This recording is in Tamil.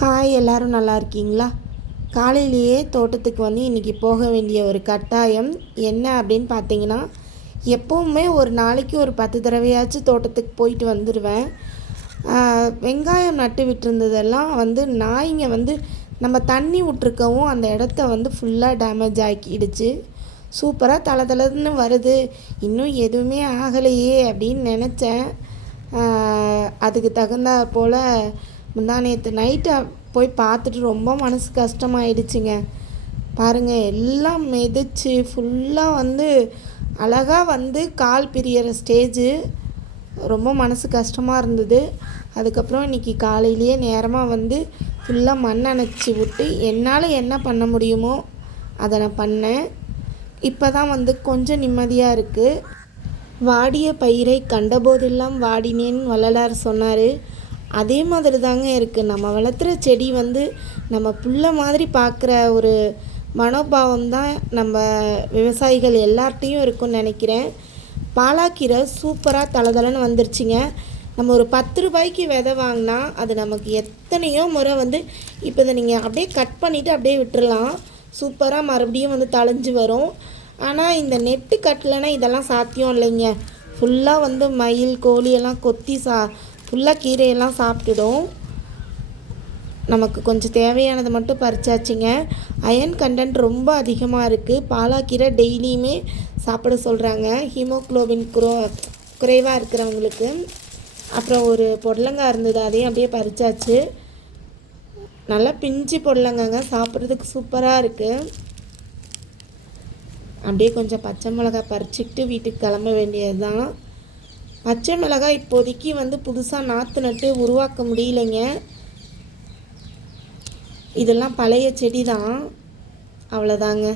ஹாய், எல்லோரும் நல்லா இருக்கீங்களா? காலையிலேயே தோட்டத்துக்கு வந்து இன்றைக்கி போக வேண்டிய ஒரு கட்டாயம் என்ன அப்படின்னு பார்த்தீங்கன்னா, எப்போவுமே ஒரு நாளைக்கு ஒரு 10 தடவையாச்சும் தோட்டத்துக்கு போயிட்டு வந்துடுவேன். வெங்காயம் நட்டு விட்டுருந்ததெல்லாம் வந்து நாய்ங்க வந்து நம்ம தண்ணி விட்ருக்கவும் அந்த இடத்த வந்து ஃபுல்லாக டேமேஜ் ஆக்கிடுச்சு. சூப்பராக தளதளன்னு வருது, இன்னும் எதுவுமே ஆகலையே அப்படின்னு நினச்சேன். அதுக்கு தகுந்தா போல் முந்தானேற்று நைட்டு போய் பார்த்துட்டு ரொம்ப மனசு கஷ்டமாயிடுச்சுங்க. பாருங்கள், எல்லாம் மிதிச்சு ஃபுல்லாக வந்து அழகாக வந்து கால் பிரியற ஸ்டேஜு. ரொம்ப மனசு கஷ்டமாக இருந்தது. அதுக்கப்புறம் இன்றைக்கி காலையிலேயே நேரமாக வந்து ஃபுல்லாக மண் அணைச்சி விட்டு என்னால் என்ன பண்ண முடியுமோ அதை நான் பண்ணேன். இப்போ தான் வந்து கொஞ்சம் நிம்மதியாக இருக்குது. வாடிய பயிரை கண்டபோதெல்லாம் வாடினேன் வள்ளலார் சொன்னார். அதே மாதிரி தாங்க இருக்குது. நம்ம வளர்த்துற செடி வந்து நம்ம புள்ள மாதிரி பார்க்குற ஒரு மனோபாவம் தான் நம்ம விவசாயிகள் எல்லார்ட்டையும் இருக்குன்னு நினைக்கிறேன். பாலாக்கீரை சூப்பராக தளதளன்னு வந்துருச்சுங்க. நம்ம ஒரு 10 ரூபாய்க்கு விதை வாங்கினா அது நமக்கு எத்தனையோ முறை வந்து இப்போ இதை நீங்கள் அப்படியே கட் பண்ணிவிட்டு அப்படியே விட்டுறலாம். சூப்பராக மறுபடியும் வந்து தழைஞ்சு வரும். ஆனால் இந்த நெட்டு கட்டலைன்னா இதெல்லாம் சாத்தியம் இல்லைங்க. ஃபுல்லாக வந்து மயில் கோழியெல்லாம் கொத்தி ஃபுல்லாக கீரையெல்லாம் சாப்பிட்டுடும். நமக்கு கொஞ்சம் தேவையானதை மட்டும் பறிச்சாச்சுங்க. அயன் கண்டென்ட் ரொம்ப அதிகமாக இருக்குது. பாலாக்கீரை டெய்லியுமே சாப்பிட சொல்கிறாங்க, ஹீமோக்ளோபின் குறைவாக இருக்கிறவங்களுக்கு. அப்புறம் ஒரு பொடலங்காய் இருந்தது, அதையும் அப்படியே பறிச்சாச்சு. நல்லா பிஞ்சு பொடலங்காங்க, சாப்பிட்றதுக்கு சூப்பராக இருக்குது. அப்படியே கொஞ்சம் பச்சை மிளகாய் பறிச்சுக்கிட்டு வீட்டுக்கு கிளம்ப வேண்டியது தான். பச்சை மிளகாய் இப்போதைக்கு வந்து புதுசாக நாற்று நட்டு உருவாக்க முடியலைங்க. இதெல்லாம் பழைய செடி தான், அவ்வளோதாங்க.